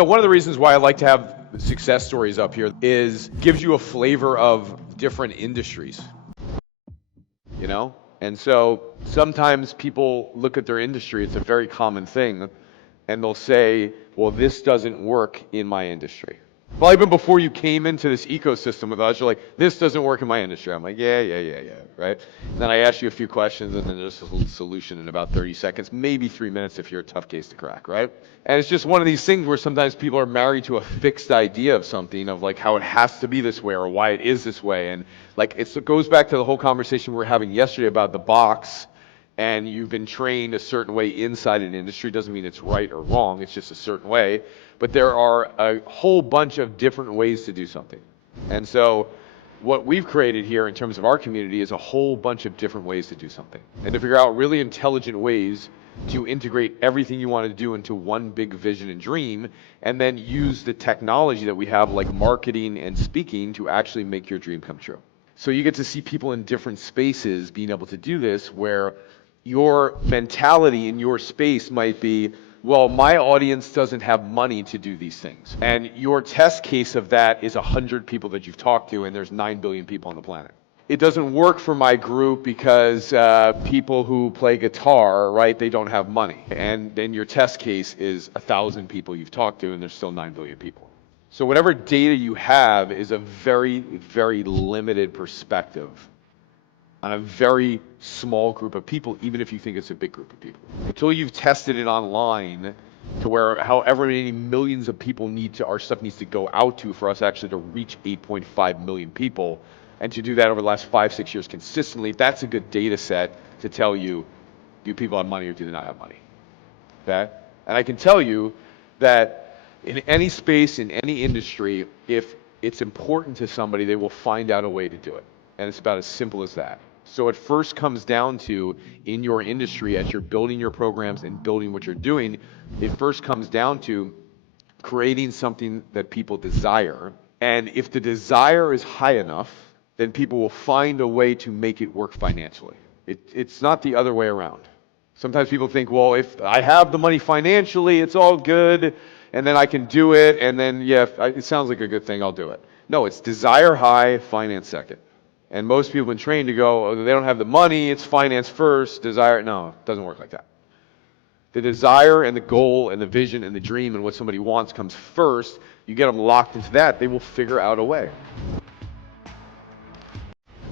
One of the reasons why I like to have success stories up here is gives you a flavor of different industries, And so sometimes people look at their industry, it's a very common thing, and they'll say, well, this doesn't work in my industry. Well, even before you came into this ecosystem with us, you're like, this doesn't work in my industry. I'm like, yeah, right? And then I ask you a few questions, and then there's a solution in about 30 seconds, maybe 3 minutes if you're a tough case to crack, right? And it's just one of these things where sometimes people are married to a fixed idea of something, of like how it has to be this way or why it is this way. And like it goes back to the whole conversation we were having yesterday about the box, and you've been trained a certain way inside an industry. Doesn't mean it's right or wrong, it's just a certain way. But there are a whole bunch of different ways to do something. And so what we've created here in terms of our community is a whole bunch of different ways to do something. And to figure out really intelligent ways to integrate everything you want to do into one big vision and dream, and then use the technology that we have, like marketing and speaking, to actually make your dream come true. So you get to see people in different spaces being able to do this, where your mentality in your space might be, well, my audience doesn't have money to do these things. And your test case of that is 100 people that you've talked to, and there's 9 billion people on the planet. It doesn't work for my group because people who play guitar, right, they don't have money. And then your test case is 1,000 people you've talked to, and there's still 9 billion people. So whatever data you have is a very, very limited perspective on a very small group of people, even if you think it's a big group of people. Until you've tested it online to where however many millions of people our stuff needs to go out to for us actually to reach 8.5 million people, and to do that over the last 5-6 years consistently, that's a good data set to tell you, do people have money or do they not have money? Okay? And I can tell you that in any space, in any industry, if it's important to somebody, they will find out a way to do it. And it's about as simple as that. So it first comes down to, in your industry, as you're building your programs and building what you're doing, it first comes down to creating something that people desire. And if the desire is high enough, then people will find a way to make it work financially. It's not the other way around. Sometimes people think, well, if I have the money financially, it's all good, and then I can do it, and then, yeah, it sounds like a good thing, I'll do it. No, it's desire high, finance second. And most people have been trained to go, oh, they don't have the money, it's finance first, desire. No, it doesn't work like that. The desire and the goal and the vision and the dream and what somebody wants comes first. You get them locked into that, they will figure out a way.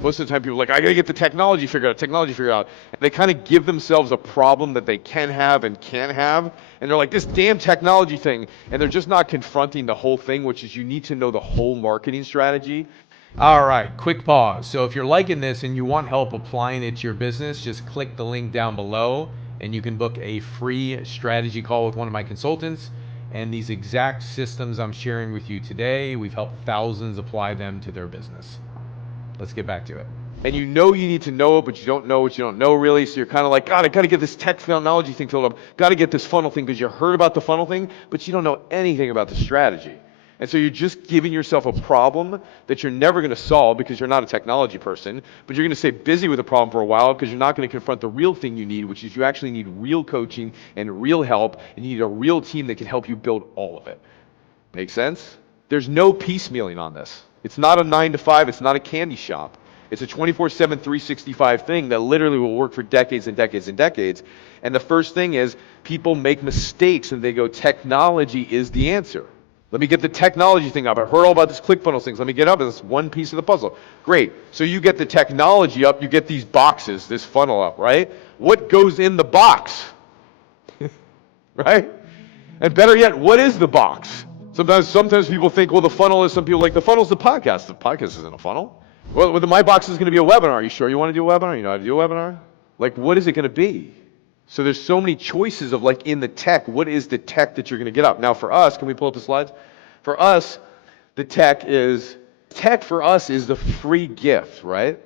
Most of the time people are like, I gotta get the technology figured out, And they kind of give themselves a problem that they can have and can't have. And they're like, this damn technology thing. And they're just not confronting the whole thing, which is you need to know the whole marketing strategy. All right, quick pause. So if you're liking this and you want help applying it to your business, just click the link down below and you can book a free strategy call with one of my consultants. And these exact systems I'm sharing with you today, we've helped thousands apply them to their business. Let's get back to it. And you need to know it, but you don't know what you don't know really. So you're kind of like, God, I got to get this technology thing filled up. Got to get this funnel thing because you heard about the funnel thing, but you don't know anything about the strategy. And so you're just giving yourself a problem that you're never going to solve because you're not a technology person, but you're going to stay busy with the problem for a while because you're not going to confront the real thing you need, which is you actually need real coaching and real help, and you need a real team that can help you build all of it. Make sense? There's no piecemealing on this. It's not a 9 to 5, it's not a candy shop. It's a 24/7, 365 thing that literally will work for decades and decades and decades. And the first thing is people make mistakes and they go, technology is the answer. Let me get the technology thing up. I've heard all about this ClickFunnels things. Let me get up. It's one piece of the puzzle. Great. So you get the technology up, you get these boxes, this funnel up, right? What goes in the box? Right? And better yet, what is the box? Sometimes people think, well, the funnel is, some people like, the funnel's the podcast. The podcast isn't a funnel. Well, my box is going to be a webinar. Are you sure you want to do a webinar? You know how to do a webinar? Like, what is it going to be? So there's so many choices of, like, in the tech, what is the tech that you're going to get up? Now for us, can we pull up the slides? For us, the tech for us is the free gift, right?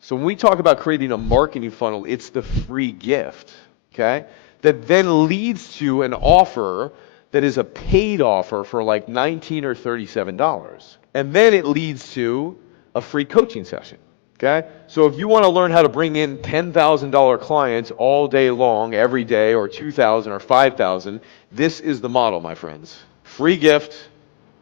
So when we talk about creating a marketing funnel, it's the free gift, okay? That then leads to an offer that is a paid offer for like $19 or $37. And then it leads to a free coaching session. Okay? So if you want to learn how to bring in $10,000 clients all day long, every day, or 2,000 or 5,000, this is the model, my friends. free gift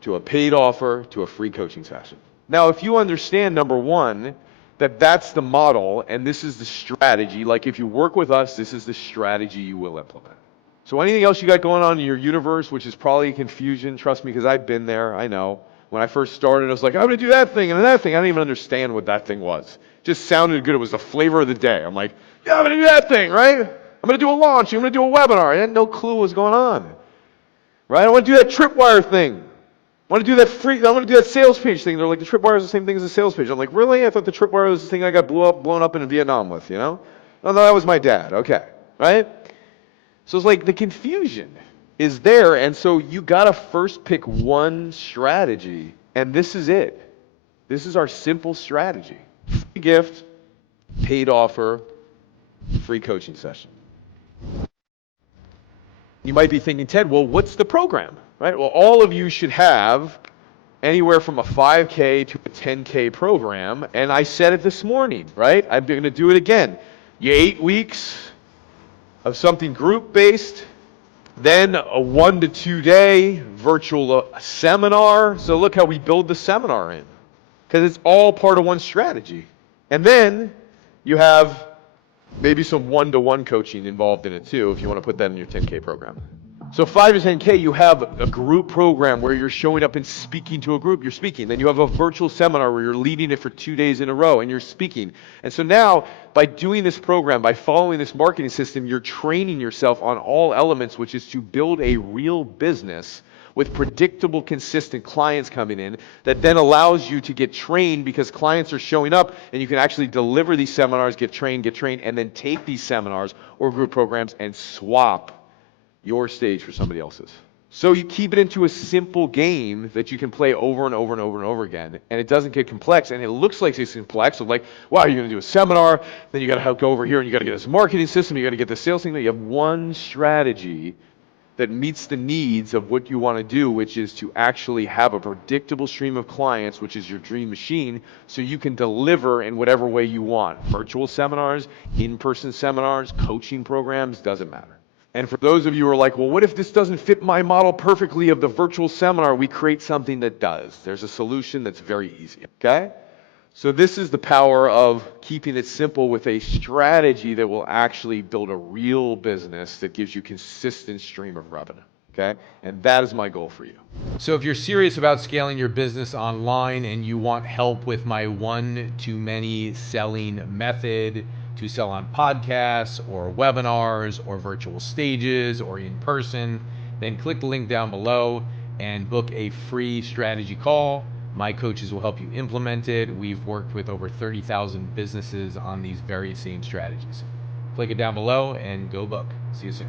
to a paid offer to a free coaching session. Now, if you understand, number one, that that's the model and this is the strategy, like if you work with us, this is the strategy you will implement. So anything else you got going on in your universe, which is probably confusion, trust me, because I've been there, I know. When I first started, I was like, I'm going to do that thing and that thing. I didn't even understand what that thing was. It just sounded good. It was the flavor of the day. I'm like, yeah, I'm going to do that thing, right? I'm going to do a launch. I'm going to do a webinar. I had no clue what was going on, right? I want to do that tripwire thing. I want to do that I want to do that sales page thing. They're like, the tripwire is the same thing as a sales page. I'm like, really? I thought the tripwire was the thing I got blown up in Vietnam with, you know? Oh, no, that was my dad. Okay, right? So it's like the confusion is there, and so you gotta first pick one strategy, and this is it. This is our simple strategy. Free gift, paid offer, free coaching session. You might be thinking, Ted, well, what's the program? Right? Well, all of you should have anywhere from a 5K to a 10K program, and I said it this morning, right? I'm gonna do it again. 8 weeks of something group-based, then a 1 to 2 day virtual seminar. So look how we build the seminar in, because it's all part of one strategy. And then you have maybe some one-to-one coaching involved in it too, if you want to put that in your 10K program. So 5 to 10K, you have a group program where you're showing up and speaking to a group. You're speaking. Then you have a virtual seminar where you're leading it for 2 days in a row and you're speaking. And so now, by doing this program, by following this marketing system, you're training yourself on all elements, which is to build a real business with predictable, consistent clients coming in that then allows you to get trained because clients are showing up and you can actually deliver these seminars, get trained, and then take these seminars or group programs and swap your stage for somebody else's. So you keep it into a simple game that you can play over and over and over and over again, and it doesn't get complex, and it looks like it's complex. So like, wow, you're going to do a seminar, then you got to go over here and you got to get this marketing system, you got to get the sales thing. You have one strategy that meets the needs of what you want to do, which is to actually have a predictable stream of clients, which is your dream machine, so you can deliver in whatever way you want. Virtual seminars, in-person seminars, coaching programs, doesn't matter. And for those of you who are like, well, what if this doesn't fit my model perfectly of the virtual seminar? We create something that does. There's a solution that's very easy, okay? So this is the power of keeping it simple with a strategy that will actually build a real business that gives you consistent stream of revenue, okay? And that is my goal for you. So if you're serious about scaling your business online and you want help with my one-to-many selling method to sell on podcasts or webinars or virtual stages or in person, then click the link down below and book a free strategy call. My coaches will help you implement it. We've worked with over 30,000 businesses on these very same strategies. Click it down below and go book. See you soon.